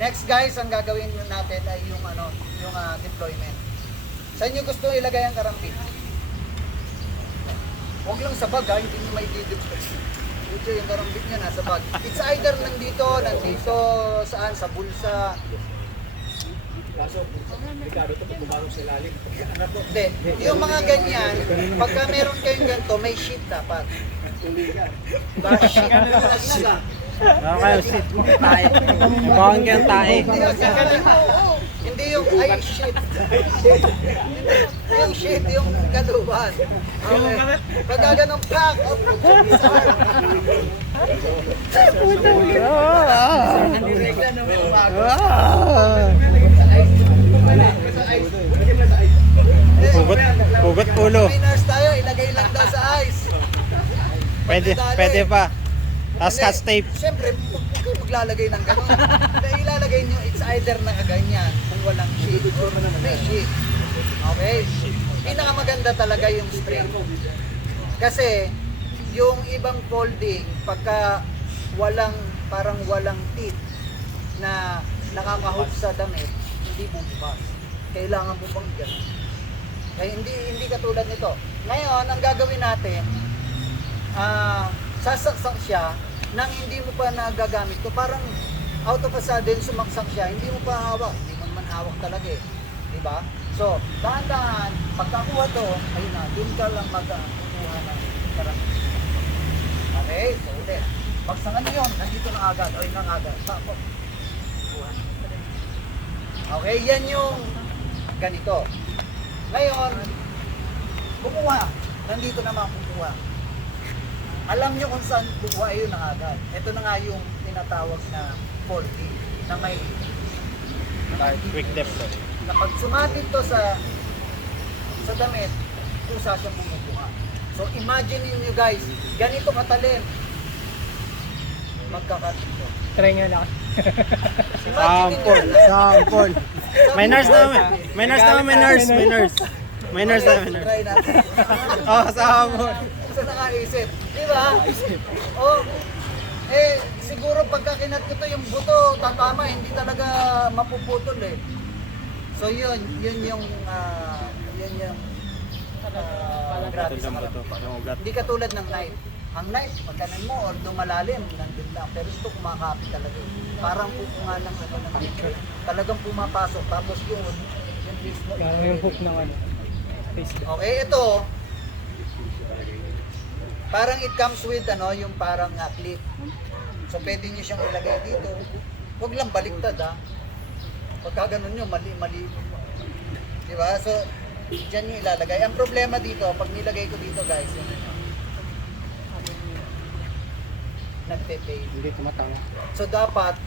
Next guys, ang gagawin natin ay yung deployment. Saan nyo gusto ilagay ang karambit? Huwag lang sa bag ha, hindi nyo may deploy. Ito yung karambit nyo nasa bag. It's either nandito, saan, sa bulsa. Kaso, Ricardo, ito pag bumalong sa ilalim. Hindi, yung mga ganyan, pagka meron kayong ganito, may sheet dapat. Diba? Sheet. Okay, sit. Tae. Mukhang kang tae. Hindi yung ay shit. Yung shit, yung kaduban. Okay. Pagka ganun pack, Pugot ulo. may nurse tayo, ilagay lang daw sa ice. Pwede pa. Tapos catch tape. Siyempre, huwag kayo maglalagay ng gano'n. Dahil ilalagay nyo, it's either nakaganyan kung walang sheet or may sheet. Okay? Pinakamaganda talaga yung string. Kasi, yung ibang folding, pagka parang walang teeth na nakakahook sa damit, hindi bubukas. Kailangan mo bang gano'n. Kaya hindi katulad nito. Ngayon, ang gagawin natin, sasaksak siya nang hindi mo pa nagagamit ko. Parang out of a sudden sumaksak siya, hindi mo pa hawak. Hindi mo naman hawak talaga eh. Diba? So, dahan-dahan, pagkakuha to, ayun na, dun ka lang magkukuha ng karambit. Okay? So, ulit. Pagsangan nyo yun, nandito na agad. Ayun na agad. Tapos, kuha. Okay, yan yung ganito. Ngayon, kukuha. Nandito naman kukuha. Alam nyo kung saan kukuha, yun na agad. Ito na nga yung tinatawag na folding na may Quick deploy. kapag sumatin to sa damit, kusa siyang bumubuka. So imagine niyo guys, ganito katalim. Magkakat ito. Try nga lang. Sample. Sample. May nurse naman. May nurse naman. May nurse. May nurse. May nurse naman. May nurse. Try natin. Oh, sample. Sa nakaisip. Di ba? Oh, siguro pagka kinat ko to yung buto, tatama, hindi talaga mapuputol eh. So yun yung grabe sa karambit. Hindi katulad ng knife. Ang knife, pagkanan mo, although malalim, nandun lang. Pero ito kumakapit talaga. Parang kukunga lang ng dito. Talagang pumapasok. Tapos yung mismo. Yung hook ng Okay, ito. Parang it comes with yung parang clip. So pwede nyo siyang ilagay dito. Huwag lang baliktad ha. Pagka ganun nyo, mali. Diba? So, dyan nyo ilalagay. Ang problema dito, pag nilagay ko dito guys, nagpe-fail. Hindi tumatama. So dapat,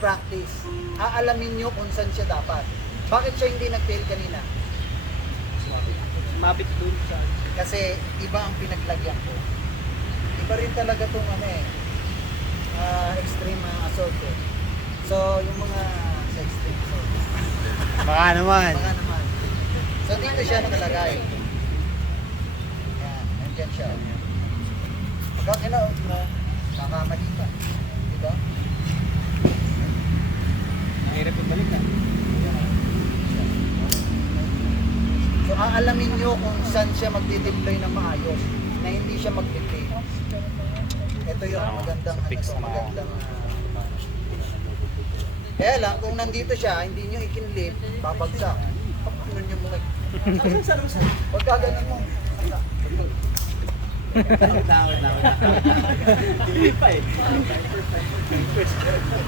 practice. Aalamin nyo kung saan siya dapat. Bakit siya hindi nag-fail kanina? Mabit dun sa... Kasi iba ang pinaglagyan ko. Iba rin talaga itong extreme assault eh. So yung mga sa extreme assault. Baka naman. Baka naman. So dito siya nakalagay. Yan, nandyan siya. Pagka kinaog mo, makamali ka. Diba? Mahirap yung balik na. So aalamin nyo kung saan siya magdi-deploy ng maayos na hindi siya mag-deploy. Ito yung magandang kaya lang kung nandito siya, hindi nyo ikinlip, babagsak. Paano nyo mo pagka ganun mo. Hindi pa eh.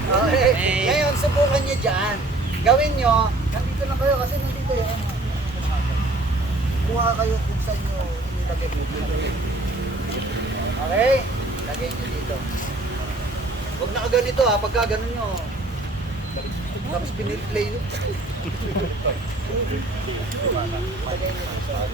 Okay. Ngayon, subukan nyo dyan. Gawin nyo, nandito na kayo kasi nandito yun. Kuha kayo kung saan nyo inilagay nyo. Okay? Lagay nyo dito. Huwag na kaganito ha, pagka ganun nyo. Tapos pinil-play nyo. Lagay nyo dito.